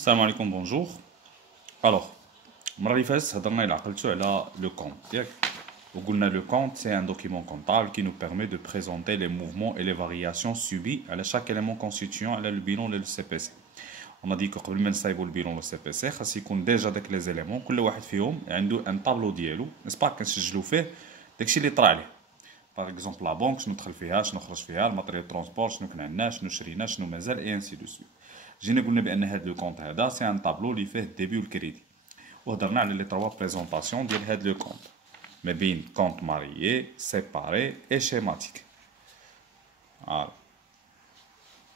السلام عليكم بونجور. الوغ المره اللي فاتت هضرنا الى عقلتو على لو كونت ياك وقلنا لو كونت سي ان دوكيمون كونتابل qui nous permet de présenter les mouvements et les variations subies على chaque élément constituant على le bilan ديال السي بي سي. on a dit que قبل ما نصايبوا البيلون لو سي بي سي خاص يكون ديجا داك لي زيليمون كل واحد فيهم عنده ان طابلو ديالو نسبا كنسجلوا فيه داكشي اللي طرا عليه. باغ اكزومبل لا بنك شنو دخل فيها شنو خرج فيها الماتريال ترونسبور شنو كان عندنا شنو شرينا شنو مازال اي انسي دو سويت. جينا قلنا بان هاد لو كونت هذا سي ان طابلو اللي فيه الديبي والكريدي وهضرنا على لي تروا بريزونطاسيون ديال هاد لو كونت ما بين كونت ماريي سيباري اي شيماتيك.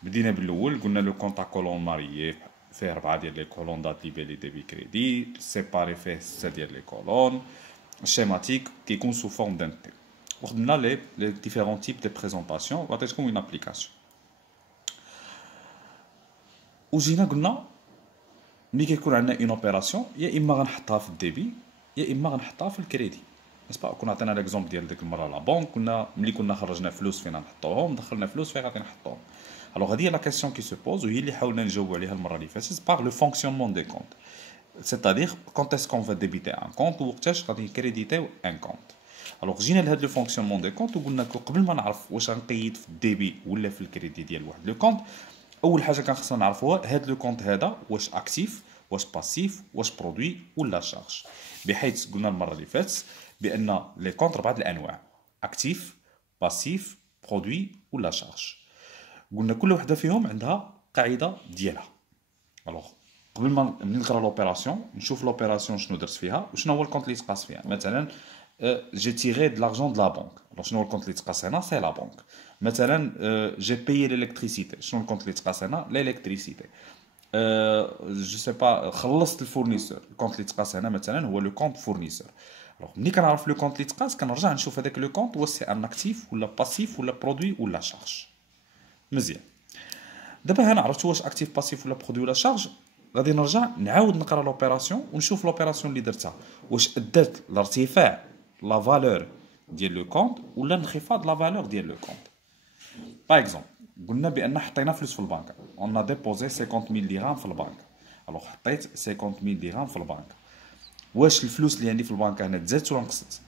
بدينا بالاول قلنا لو كونت تاع كولون ماريي فيه 4 ديال لي كولون دات ليبيلي ديبي كريدي سيباري فيه 6 ديال لي كولون schématique كيكون sous forme d'un T. وخدمنا les différents types de présentation وعطيتكم une application. وجينا قلنا ملي كيكون عندنا اون اوبيراسيون يا اما غنحطها في الديبي يا اما غنحطها في الكريدي. نسبا كنا عطينا ليكزومبل ديال ديك المره لا بنك كنا ملي كنا خرجنا فلوس فين نحطوهم دخلنا فلوس فين غادي نحطوهم. الوغ هذه هي لا كيسيون كي سو بوز وهي اللي حاولنا نجاوبوا عليها المره اللي فاتت باغ لو فونكسيونمون دي كونت. C'est-à-dire quand est-ce qu'on va débiter un compte ou وقتاش غادي نكريديتيو ان كونت. الوغ جينا لهاد لو فونكسيونمون دي كونت وقلنا لكم قبل ما نعرف واش غنقيد في الديبي ولا في الكريدي ديال واحد لو كونت اول حاجه كان خصنا نعرفوها هاد لو كونت هذا واش اكتيف واش باسيف واش برودوي ولا شارج. بحيث قلنا المره اللي فاتت بان لي كونت 4 الانواع اكتيف باسيف برودوي ولا شارج. قلنا كل وحده فيهم عندها قاعده ديالها. الوغ قبل ما نقرا لوبيراسيون نشوف لوبيراسيون شنو درت فيها وشنو هو الكونت اللي تقاس فيها. مثلا جي تيغي د لارجون د لا بنك. الوغ شنو هو الكونت اللي تقاس هنا سي لا بنك. مثلا جي بايي ليليكتريسيتي شنو الكونت اللي تقاس هنا ليليكتريسيتي. جو سي با خلصت الفورنيسور الكونت اللي تقاس هنا مثلا هو لو كونت فورنيسور. الوغ ملي كنعرف لو كونت اللي تقاس كنرجع نشوف هذاك لو كونت واش سي ان اكتيف ولا باسيف ولا برودوي ولا شارج. مزيان دابا هنا عرفت واش اكتيف باسيف ولا برودوي ولا شارج غادي نرجع نعاود نقرا لوبيراسيون ونشوف لوبيراسيون اللي درتها واش ادات لارتفاع لا فالور ديال لو كونت ولا انخفاض لا فالور ديال لو كونت. باغ اكزومبل قلنا بان حطينا فلوس في البنك اون ا ديبوزي 50000 درهم في البنك. الوغ حطيت 50000 درهم في البنك واش الفلوس اللي عندي في البنك هنا تزادت ولا نقصت؟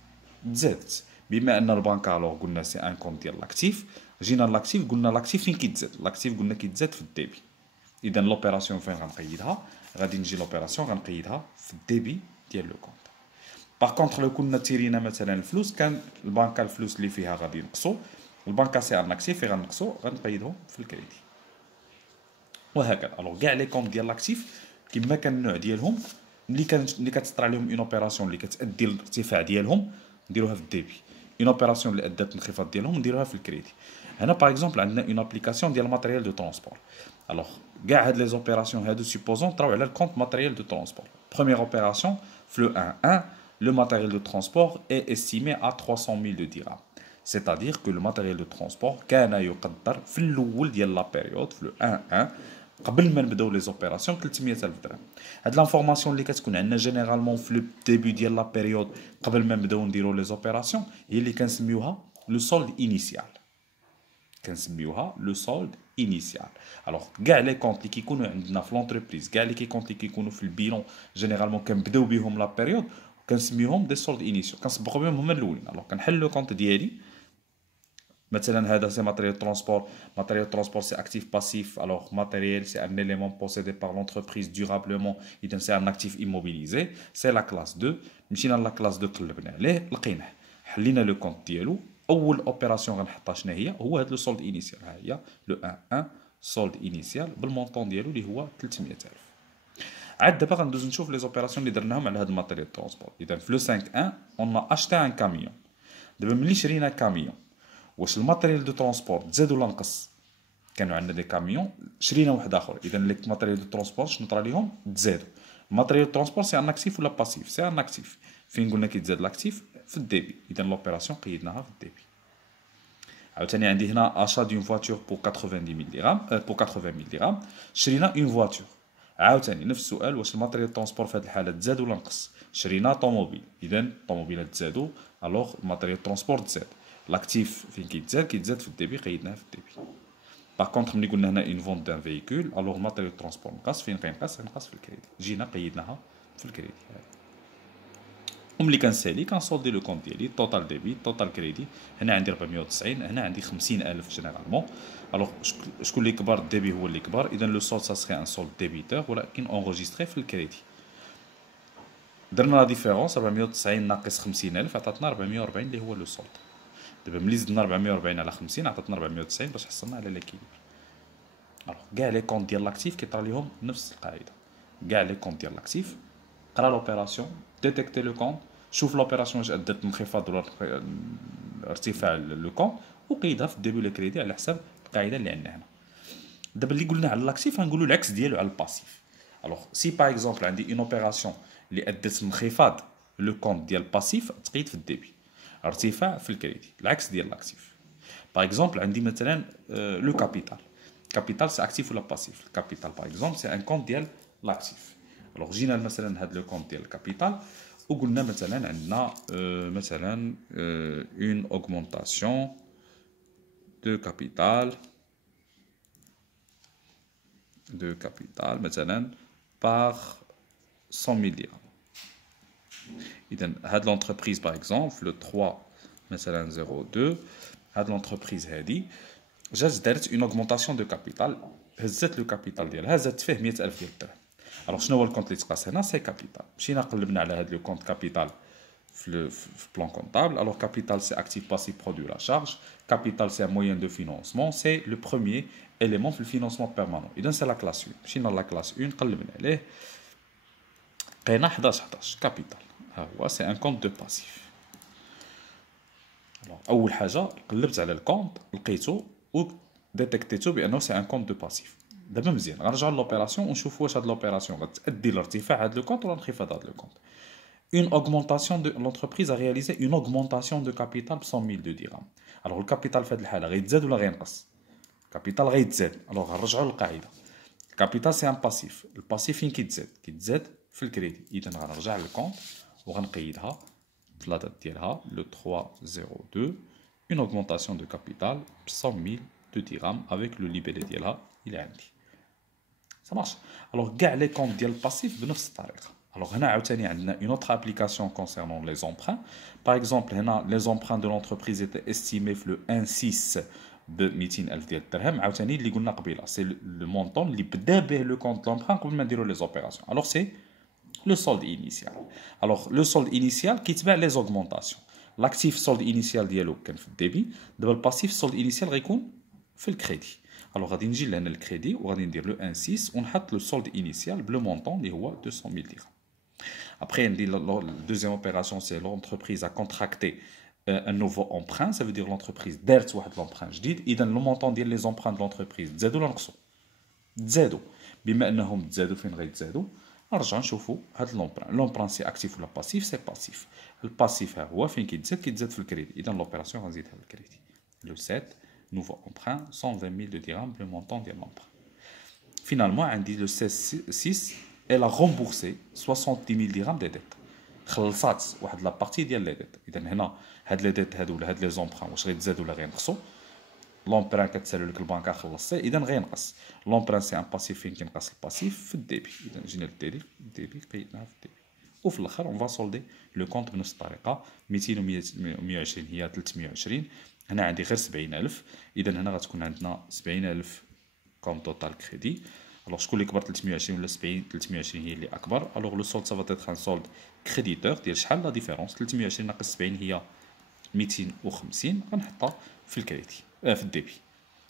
تزادت. بما ان البنك الوغ قلنا سي ان كونت ديال لاكتيف جينا لاكتيف قلنا لاكتيف فين كيتزاد لاكتيف قلنا كيتزاد في الديبي. اذا لوبيراسيون فين غنقيدها غادي نجي لوبيراسيون غنقيدها في الديبي ديال لو كونت. باغ كونطخ لو كنا تيرينا مثلا الفلوس كان البنكه الفلوس اللي فيها غادي ينقصوا البنكه سي ان اكتيف فين غنقصوا غنقيدهم في الكريدي وهكذا. الوغ كاع لي كونت ديال لاكتيف كما كان النوع ديالهم ملي كتطرا عليهم اون اوبيراسيون اللي كتادي للارتفاع ديالهم نديروها في الديبي اون اوبيراسيون اللي ادات الانخفاض ديالهم نديروها في الكريدي. هنا باغ اكزومبل عندنا اون ابليكاسيون ديال ماتريال دو ترونسبور. الوغ كاع هاد لي زوبيراسيون هادو سيبوزون طراو على الكونت ماتريال دو ترونسبور. بروميير اوبيراسيون في لو 1 le matériel de transport est estimé à 300 000 dirhams. C'est-à-dire que le matériel de transport كان يقدر في الاول ديال لا بيريود في لو 1 قبل ما نبداو لي زوبيراسيون 300000 درهم. هاد لانفورماسيون اللي كتكون عندنا جينيرالمون في لو ديبي ديال لا بيريود قبل ما نبداو نديرو لي زوبيراسيون هي اللي كنسميوها لو سولد انيسيال. كنسميوها لو سولد انيسيال. الوغ كاع لي كونط اللي كيكونوا عندنا في لونتربريز كاع لي كونط اللي كيكونوا في البيلون جينيرالمون كنبداو بهم لا بيريود كنسميوهم دي سولد انيسيال كنسبقوا بهم هما الاولين. الوغ كنحل لو كونط ديالي مثلا هذا سي ماتريال ترونسبور. ماتريال ترونسبور سي اكتيف باسيف. الوغ ماتريال سي ان élément possédé par l'entreprise durablement اذا سي ان اكتيف immobilisé سي لا كلاس 2. مشينا لا كلاس 2 قلبنا عليه لقيناه حلينا لو كونط ديالو. اول اوبيراسيون غنحطها شنو هي هو هذا لو سولد انيسيال. ها هي لو 1 سولد انيسيال بالمونطون ديالو اللي هو 300000. عاد دابا غندوز نشوف لي زوبيراسيون اللي درناهم على هذا الماتيريال ترونسبور. اذا في لو 5 اون اشتي ان كاميون. دابا ملي شرينا كاميون واش الماتيريال دو ترونسبور تزاد ولا نقص؟ كانوا عندنا دي كاميون شرينا واحد اخر اذا لي ماتيريال دو ترونسبور شنو طرا ليهم تزادوا. الماتيريال ترونسبور سي ان اكتيف ولا باسيف؟ سي ان اكتيف. فين قلنا كيتزاد لاكتيف في الديبي اذا لوبيراسيون قيدناها في الديبي. عاوتاني عندي هنا اشا دون فواتور بو 90000 درهم بو 80000 درهم شرينا اون فواتور. عاوتاني نفس السؤال واش الماتيريال ترونسبور في هذه الحاله تزاد ولا نقص؟ شرينا طوموبيل اذا الطوموبيلات تزادوا الوغ الماتيريال ترونسبور تزاد. لاكتيف فين كيتزاد في الديبي قيدناه في الديبي. باغ كونطخ ملي قلنا هنا اون فونت دان فييكول الوغ ماتيريال ترونسبور نقص فين غينقص؟ غينقص في الكريدي. جينا قيدناها في الكريدي. وملي كنسالي كنسولدي لو كونت ديالي توتال ديبي توتال كريدي. هنا عندي 490 هنا عندي 50000 جينيرالمون. الوغ شكون اللي كبر؟ الديبي هو اللي كبر، اذا لو سولد سا سخي ان سولد ديبيتور ولكن اونغوجيستري في الكريدي. درنا لا ديفيرونس 490 ناقص 50000 عطاتنا 440 اللي هو لو سولد. دابا ملي زدنا 440 على 50 عطاتنا 490 باش حصلنا على ليكيليبر. الوغ كاع لي كونت ديال لاكتيف كيطرا ليهم نفس القاعده. كاع لي كونت ديال لاكتيف قرا لوبيراسيون ديتيكتي لو كونت شوف لوبيراسيون واش ادت انخفاض ولا ارتفاع لو كونت وقيدها في الديبي كريدي على حساب القاعده اللي عندنا هنا. دابا اللي قلنا على لاكتيف غنقولوا العكس ديالو على الباسيف. الوغ سي باغ اكزومبل عندي اون اوبيراسيون اللي ادت انخفاض لو كونت ديال الباسيف تقيد في الديبي، ارتفاع في الكريدي، العكس ديال لاكتيف. باغ اكزومبل عندي مثلا لو كابيتال. كابيتال سي اكتيف ولا باسيف؟ الكابيتال باغ اكزومبل سي ان كونت ديال لاكتيف. الوغ جينا مثلا هاد لو كونت ديال الكابيتال وقلنا مثلا عندنا مثلا اون اوغمونطاسيون دو كابيتال مثلا par 100 000 dirhams. إذا هاد لونتربريز باغ اكزومبل لو 3 مثلا 02 هاد لونتربريز هادي جات دارت اون اوغمونطاسيون دو كابيتال، هزت لو كابيتال ديالها زادت فيه 100000 ديال الدرهم. الوغ شنو هو الكونت اللي تقاس هنا؟ سي كابيتال. مشينا قلبنا على هاد لو كونت كابيتال في بلان كونطابل. الوغ كابيتال سي اكتيف باسيف برودوي لا شارج. كابيتال سي ان موين دو فينونسمون، سي لو بروميير élément في الفينونسمون بيرمانون. اذا سي لا كلاس 1. مشينا لا كلاس 1 قلبنا عليه لقينا 11 كابيتال. ها هو سي ان كونت دو باسيف. اول حاجه قلبت على الكونت لقيتو و ديتيكتيتو بانه سي ان كونت دو باسيف. دابا مزيان غنرجعوا لوبيراسيون ونشوفوا واش هاد لوبيراسيون غتادي لارتفاع هاد لو كونت ولا انخفاض هاد لو كونت. Une augmentation de l'entreprise a réalisé une augmentation de capital ب 100 000 dirhams. Alors le capital في هاد الحاله غيتزاد ولا غينقص؟ الكابيتال غيتزاد. الوغ غنرجعوا للقاعده. الكابيتال سي ان باسيف. الباسيف فين كيتزاد؟ كيتزاد في الكريدي. اذا غنرجع للكونت وغنقيدها في لا دات ديالها لو 302 une augmentation de capital ب 100 000 dirhams avec le libellé ديالها اللي عندي. Ça marche. Alors كاع لي كونت ديال الباسيف بنفس الطريقه. Alors هنا عاوتاني عندنا une autre application concernant les emprunts. Par exemple هنا les emprunts de l'entreprise étaient estimés في le 1.6 ب 200,000 ديال الدرهم. عاوتاني اللي قلنا قبيله سي لو مونطون اللي بدا به لو كونت لومبران قبل ما نديرو لي زوبيراسيون. الوغ سي لو سولد انيسيال. الوغ لو سولد انيسيال كيتبع لي زوغمونطاسيون. لاكتيف سولد انيسيال ديالو كان في الديبي، دابا الباسيف سولد انيسيال غيكون في الكريدي. الوغ غادي نجي لهنا الكريدي وغادي ندير لو 1.6 ونحط لو سولد انيسيال بلو مونطون اللي هو 200,000 درهم. Après, la deuxième opération, c'est l'entreprise a contracté un nouveau emprunt. Ça veut dire l'entreprise دارت واحد l'emprunt جديد. إذا le montant ديال les emprunts de l'entreprise تزادوا ولا نقصوا؟ تزادوا. بما أنهم تزادوا فين غيتزادوا؟ نرجعوا نشوفوا هاد l'emprunt. L'emprunt سي أكتيف ولا باسيف؟ سي باسيف. الباسيف ها هو فين كيتزاد؟ كيتزاد في الكريدي. إذا l'opération غنزيدها في الكريدي. Le 7 nouveau emprunt 120,000 dirhams le montant ديال l'emprunt. Finalement عندي le 6 elle a remboursé 70,000 dirhams des dettes. خلصات واحد لا بارتي ديال لي ديت. اذا هنا هاد لي ديت هادو ولا هاد لي زومبران واش غيتزادوا ولا غينقصوا؟ لومبران كتسالو لك البنكه خلصتي اذا غينقص. لومبران سي ان باسيف فين كينقص الباسيف في الديبي. اذا جينا للديبي قيدناها في الديبي وفي الاخر اون فا سولدي لو كونت بنفس الطريقه. 200 و 120 هي 320. هنا عندي غير 70,000. اذا هنا غتكون عندنا 70,000 كوم توتال كريدي. Alors شكون اللي كبر 320 ولا 70؟ 320 هي اللي اكبر. الوغ لو سولد سافا تيتر ان سولد كريديتور ديال شحال لا ديفيرونس؟ 320 ناقص 70 هي 250. غنحطها في الكريدي في الديبي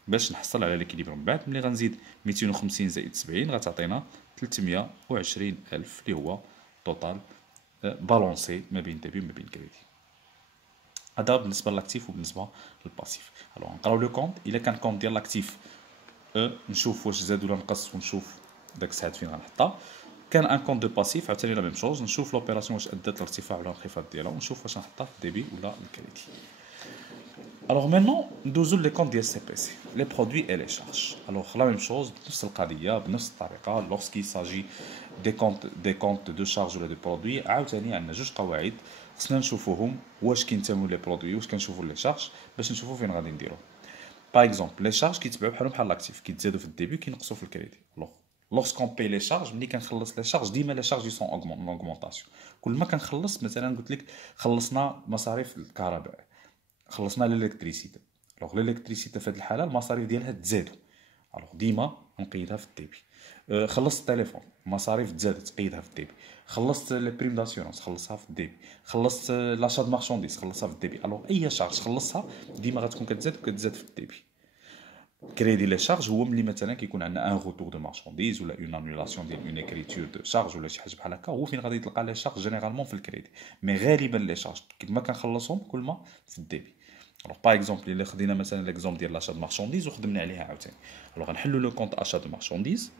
باش نحصل على ليكيليبر. من بعد ملي غنزيد 250 زائد 70 غتعطينا 320,000 اللي هو توتال بالونسي ما بين ديبي وما بين كريدي. هذا بالنسبه للاكتيف وبالنسبه للباسيف. الوغ نقراو لو كونت. الا كان كونت ديال لاكتيف نشوف واش زاد ولا نقص ونشوف داك الساعات فين غنحطها. كان ان كونت دو باسيف عاوتاني لا ميم شوز نشوف لوبيراسيون واش ادت لارتفاع ولا انخفاض ديالها ونشوف واش نحطها في الديبي ولا الكريدي. الوغ مينون ندوزو لي كونت ديال سي بي سي لي برودوي اي لي شارج. الوغ لا ميم شوز بنفس القضيه بنفس الطريقه. لوغسكي ساجي دي كونت دو شارج ولا دو برودوي عاوتاني عندنا جوج قواعد خصنا نشوفوهم واش كينتموا لي برودوي واش كنشوفوا لي شارج باش نشوفوا فين غادي نديرو. Par exemple, les charges qui تبعوا بحال l'actif qui تزادوا في الديبي كينقصوا في الكريدي. Alors, lorsqu'on paye les charges, ملي كنخلص les charges ديما les charges sont en augmentation. كل ما كنخلص مثلا قلت لك خلصنا مصاريف الكهرباء، خلصنا الالكتريسيتي. alors الالكتريسيتي في هذه الحاله المصاريف ديالها تزادوا. alors ديما نقيدها في الديبي. خلصت التليفون مصاريف تزادت قيدها في الديبي. خلصت لي بريم داسيورونس خلصها في الديبي. خلصت لاشا د مارشانديز خلصها في الديبي. alors اي شارج خلصها ديما غتكون كتزاد في الديبي. كريدي لي شارج هو ملي مثلا كيكون عندنا ان روتور دو مارشانديز ولا اون انولاسيون ديال اون اكريتور دو شارج ولا شي حاجه بحال هكا، هو فين غادي تلقى لي شارج جينيرالمون في الكريدي. مي غالبا لي شارج كيف ما كنخلصهم كل ما في الديبي. alors باغ اكزومبل الا خدينا مثلا ليكزومبل ديال لاشا د مارشانديز وخدمنا عليها عاوتاني، alors غنحلوا لو كونط اشا دو مارشانديز.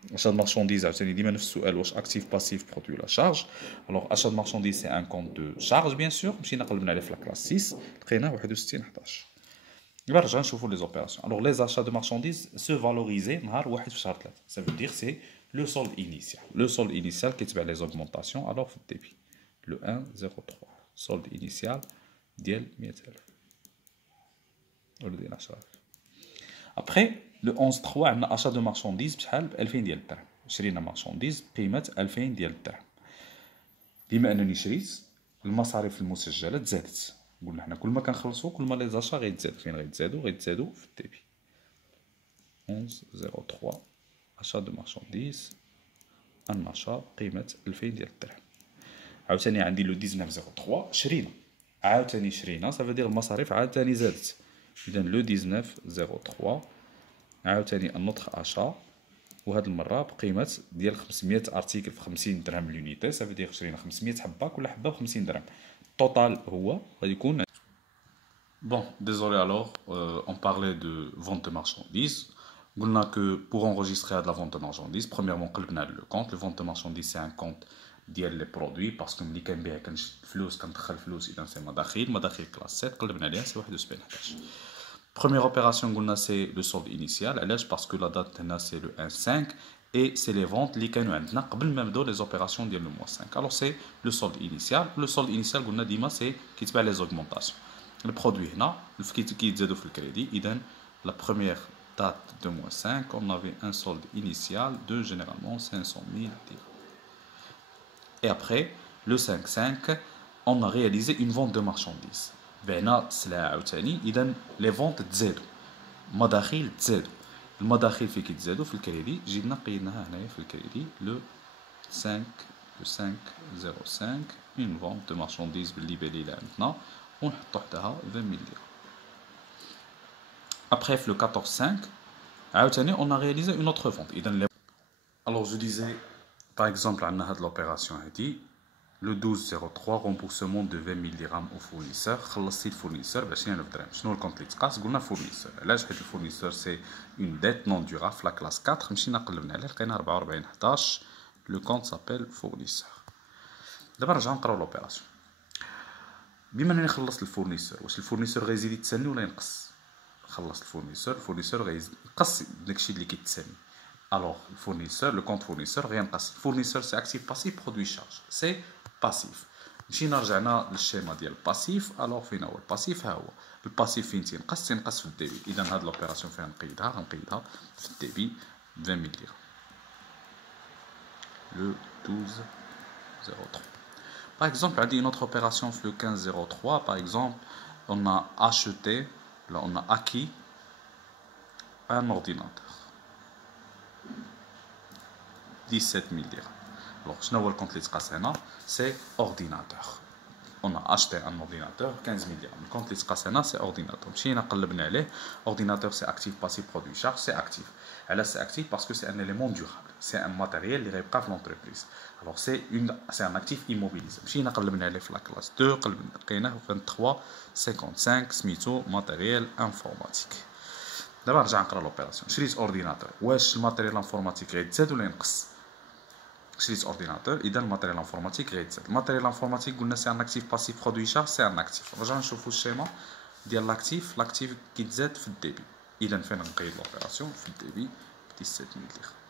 achat de marchandises عاوتاني ديما نفس السؤال واش اكتيف باسيف برودوي لا شارج. alors achat de marchandises c'est un compte de charge bien sûr. مشينا قلبنا عليه في لا كلاس 6 لقينا 61 11. نرجع نشوفوا لي زوبيراسيون. alors les achats de marchandises se valoriser نهار 1 في شهر 3. ça veut dire c'est le solde initial. le solde initial كيتبع les augmentations alors في الديبي le 103 solde initial ديال 100000 ولا ديال 10000. après le 11 3 عندنا achat de marchandises بشحال ب 2000 ديال الدرهم. شرينا مارشانديز بقيمه 2000 ديال الدرهم. بما انني شريت المصاريف المسجله تزادت. قلنا حنا كل ما كنخلصوا كل ما لي زاشا غيتزادوا. فين غيتزادوا في الديبي. 11 03 achat de marchandises ان achat قيمه 2000 ديال الدرهم. عاوتاني عندي لو 19 03 شرينا ça veut dire المصاريف عاوتاني زادت. اذا لو 19 03 عاوتاني النوتخ اشا وهاد المره بقيمه ديال 500 ارتيكل في 50 درهم لونيتي. ça veut dire شرينا 500 حبه كل حبه ب 50 درهم. التوتال هو غادي يكون. Bon, désolé alors, on parlait de vente de marchandises. On a que pour enregistrer de la vente de marchandises, premièrement, le compte. Le vente de marchandises, c'est un compte ديال les produits parce que ملي كنبيع كنشد فلوس كندخل فلوس إذا سي مداخيل كلاس 7 قلبنا عليها سي 71 11. Première opération قلنا c'est le solde initial. علاش parce que la date هنا c'est le 1/5 et c'est les ventes اللي كانوا عندنا قبل ما نبداو les opérations ديال le mois 5. alors c'est le solde initial. le solde initial قلنا ديما c'est كيتبع les augmentations. Le produit هنا كيتزادوا في الكريدي. إذا la première date de mois 5 on avait un solde initial de généralement 500 000 dirhams. Et après le 5/5 on a réalisé une vente de marchandises. بعنا سلعة عاوتاني. إذا les ventes تزادوا مداخيل تزادوا. المداخيل فين كيتزادوا في الكريدي جينا قيدناها هنايا في الكريدي le 5/05 une vente de marchandises بالليبالي اللي عندنا ونحطو حداها 20 000 dirhams. Après le 14/5 عاوتاني on a réalisé une autre vente. إذا alors je disais par exemple عندنا هاد l'opération هادي le 12/03 remboursement de 20 000 dirhams au fournisseur. خلصتي الفورنيسور ب 20000 درهم. شنو الكونت اللي تقاس؟ قلنا فورنيسور. علاش؟ حيت الفورنيسور سي اون ديت نون دورابل في لا كلاس 4. مشينا قلبنا عليه لقينا 44 11 لو كونت سابيل فورنيسور. دابا نرجعو نقراو لوبيراسيون. بما انني خلصت الفورنيسور واش الفورنيسور غيزيد يتسني ولا ينقص؟ خلصت الفورنيسور غينقص داكشي اللي كيتسني. alors le fournisseur le compte fournisseur غينقص. fournisseur c'est actif passif produit charge c'est passif. مشينا رجعنا للشيما ديال الباسيف. الوغ فين هو الباسيف؟ ها هو الباسيف فين تينقص في الديبي. اذا هاد لوبيراسيون فين غنقيدها في الديبي 20 000 dirhams le 12/03. par exemple عندي une autre opération في le 15/03. par exemple on a acheté là on a acquis un ordinateur 17 000 dirhams. alors شنو هو الكونت اللي تقاس هنا؟ c'est ordinateur. on a acheté un ordinateur 15 000 dirhams. الكونت اللي تقاس هنا c'est ordinateur. مشينا قلبنا عليه. ordinateur c'est actif passif produit charge c'est actif. علاش c'est actif؟ parce que c'est un élément durable. c'est un matériel اللي غيبقى في l'entreprise. alors c'est un actif immobilisé. مشينا قلبنا عليه في la classe 2 لقيناه 23/55 سميتو matériel informatique. دابا نرجع نقرا لوبيراسيون. شريت اورديناتور. واش الماتيريال انفورماتيك غيتزاد ولا ينقص؟ شريت اورديناتور اذا الماتيريال انفورماتيك غيتزاد. الماتيريال انفورماتيك قلنا سي ان اكتيف باسيف برودوي شارج سي ان اكتيف. نرجعو نشوفو الشيما ديال لاكتيف كيتزاد في الديبي. اذا فين نقيد لوبيراسيون؟ في الديبي 17000 dirhams.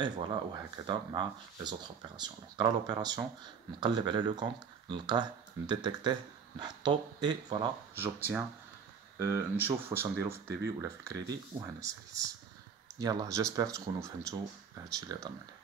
اي فوالا وهكذا مع لي زوطخ اوبيراسيون. نقرا لوبيراسيون نقلب على لو كونت نلقاه نديتيكتيه نحطو اي فوالا جوبتيان. نشوف واش نديرو في الديبي ولا في الكريدي وهنا ساليت. يلا جيسبر تكونوا فهمتوا هادشي اللي هضرنا عليه.